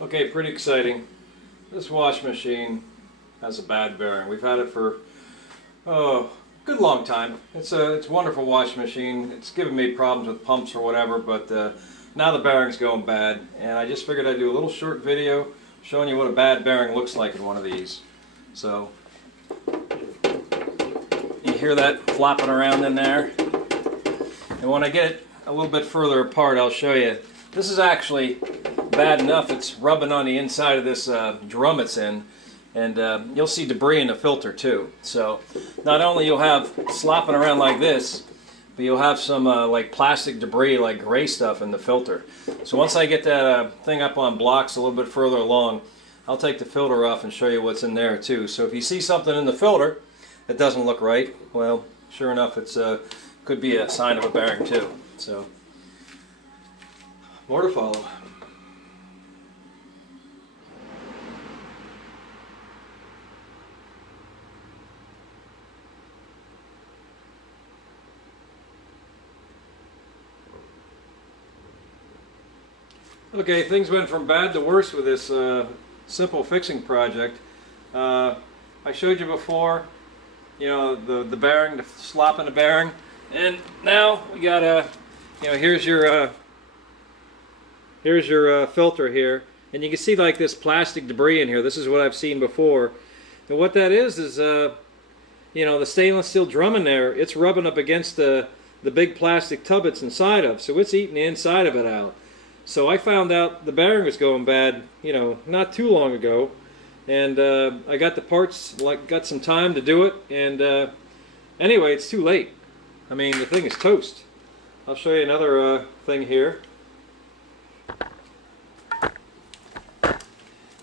Okay, pretty exciting. This wash machine has a bad bearing. We've had it for a good long time. It's a wonderful wash machine. It's given me problems with pumps or whatever, but now the bearing's going bad, and I just figured I'd do a little short video showing you what a bad bearing looks like in one of these. So you hear that flopping around in there, and when I get it a little bit further apart, I'll show you. This is actually bad enough. It's rubbing on the inside of this drum it's in, and you'll see debris in the filter too. So not only you'll have slopping around like this, but you'll have some like plastic debris, like gray stuff in the filter. So once I get that thing up on blocks a little bit further along, I'll take the filter off and show you what's in there too. So if you see something in the filter that doesn't look right, well, sure enough, it's could be a sign of a bearing too. So more to follow. Okay, things went from bad to worse with this simple fixing project. I showed you before, you know, the bearing, the slop in the bearing, and now we got a, you know, here's your filter here, and you can see like this plastic debris in here. This is what I've seen before, and what that is you know, the stainless steel drum in there, it's rubbing up against the big plastic tub it's inside of, so it's eating the inside of it out. So I found out the bearing was going bad, you know, not too long ago, and I got the parts, like, got some time to do it, and anyway, it's too late. I mean, the thing is toast. I'll show you another thing here.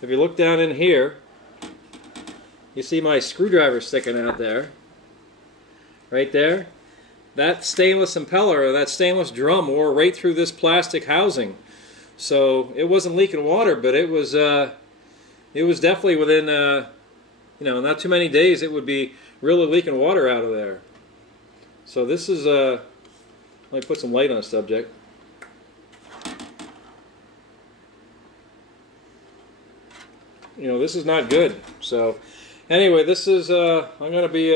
If you look down in here, you see my screwdriver sticking out there, right there. That stainless impeller, or that stainless drum, wore right through this plastic housing. So it wasn't leaking water, but it was definitely within you know, not too many days it would be really leaking water out of there. So this is let me put some light on the subject. You know, this is not good. So anyway, this is I'm going to be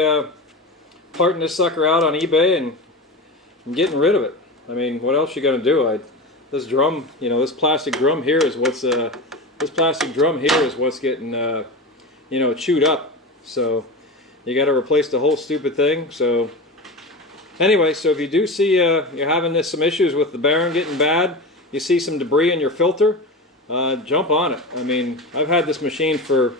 parting this sucker out on eBay and getting rid of it. I mean, what else you going to do? This drum, you know, this plastic drum here is what's getting you know, chewed up. So you got to replace the whole stupid thing. So anyway, so if you do see you're having some issues with the bearing getting bad, you see some debris in your filter, jump on it. I mean, I've had this machine for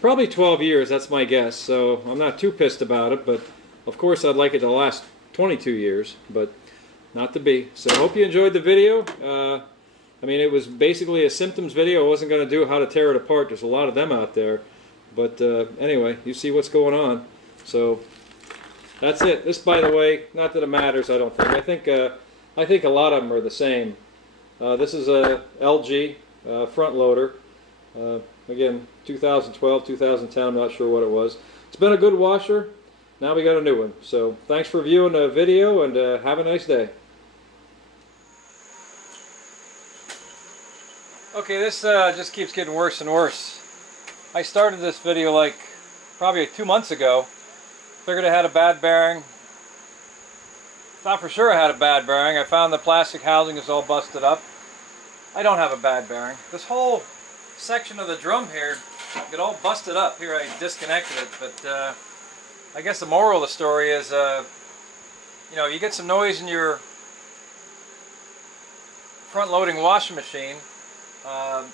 probably 12 years, that's my guess. So I'm not too pissed about it, but of course I'd like it to last 22 years, but not to be. So I hope you enjoyed the video. I mean, it was basically a symptoms video. I wasn't going to do how to tear it apart. There's a lot of them out there. But anyway, you see what's going on. So that's it. This, by the way, not that it matters, I don't think. I think a lot of them are the same. This is a LG front loader. Again, 2012, 2010, I'm not sure what it was. It's been a good washer. Now we got a new one. So thanks for viewing the video, and have a nice day. Okay, this just keeps getting worse and worse. I started this video like probably 2 months ago. Figured I had a bad bearing. Thought for sure I had a bad bearing. I found the plastic housing is all busted up. I don't have a bad bearing. This whole section of the drum here got all busted up. Here I disconnected it, but I guess the moral of the story is, you know, you get some noise in your front-loading washing machine.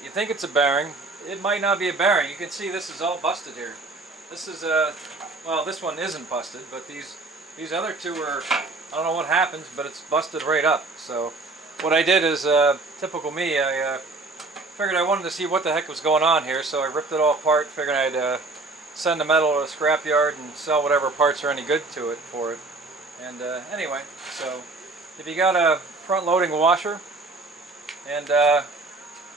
You think it's a bearing. It might not be a bearing. You can see this is all busted here. This is well, this one isn't busted, but these other two are, I don't know what happens, but it's busted right up. So what I did is, typical me, I figured I wanted to see what the heck was going on here, so I ripped it all apart, figured I'd send the metal to a scrapyard and sell whatever parts are any good to it for it. And anyway, so if you got a front-loading washer and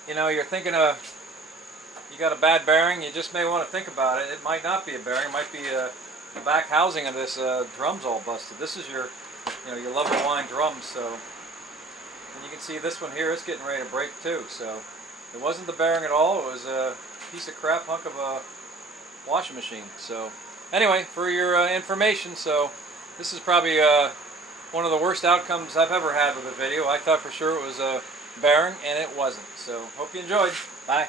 you know, you're thinking you got a bad bearing, you just may want to think about it. It might not be a bearing. It might be the back housing of this drum's all busted. This is your, you know, your level line drum. So, and you can see this one here, it's getting ready to break too. So It wasn't the bearing at all. It was a piece of crap hunk of a washing machine. So anyway, for your information, so this is probably one of the worst outcomes I've ever had with a video. I thought for sure it was a bearing, and it wasn't. So hope you enjoyed. Bye.